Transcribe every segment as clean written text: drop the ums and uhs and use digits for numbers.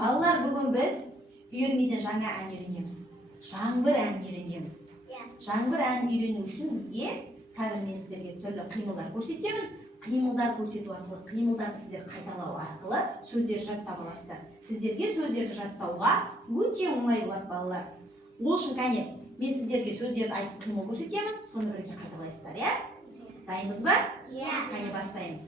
Балалар, бүгін біз үйірмеден жаңа ән үйренеміз. Жаңбыр ән үйренеміз. Жаңбыр ән үйрену үшін бізге қазір мен сіздерге түрлі қимылдар көрсетемін. Қимылдар көрсету арқылы, қимылдарды сіздер қайталау арқылы сөздер жаттап аласыздар. Сіздерге сөздерді жаттауға өте оңай болады, балалар. Ол үшін кәне, мен сіздерге сөздерді айтып қимыл көрсетемін, соны бірге қайталайсыздар, иә? Дайынбыз ба? Иә. Кәне бастаймыз.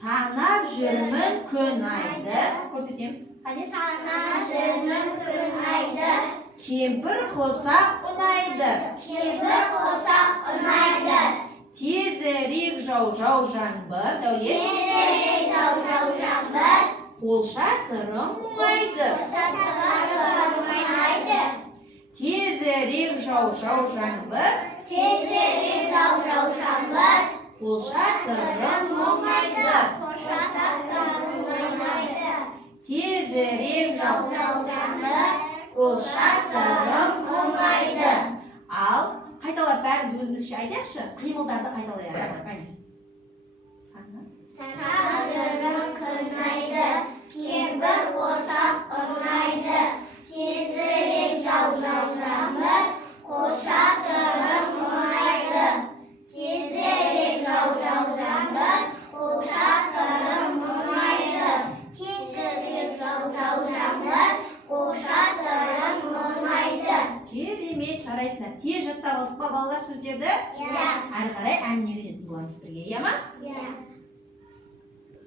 Санап жүрмін күн айды. Көрсетеміз. Санап жүрмін күн айды. Кемпір қосақ ұнайды. Кемпір қосақ ұнайды. Тезірек жау жаңбыр. Дәулет. Тезірек жау жаңбыр. Қол шатырым мұңайды. Шатырым мұңайды. Тезірек жау жаңбыр. Тезірек жау жаңбыр. Қол шатырым мұңайды. Шатырым мұңайды. Тезірек жау жаңбыр. қол шатырым мұңайды. Ал қайталап бәріміз өзімізше айтайықшы, қимылдарды қайталайық. Кәне. Санап жүрмін күн айды. Кемпір қосақ ұнайды. Тезірек жау жаңбыр. Қол шатырым мұңайды. Тезірек жау жаңбыр. Қол шатырым мұңайды. Тезірек жау жаңбыр. Қол шатырым мұңайды. Керемет, жарайсыңдар. Тез жаттап алдық па балалар сөздерді? Иә. Әрі қарай ән үйренетін боламыз бірге, иә ма? Иә.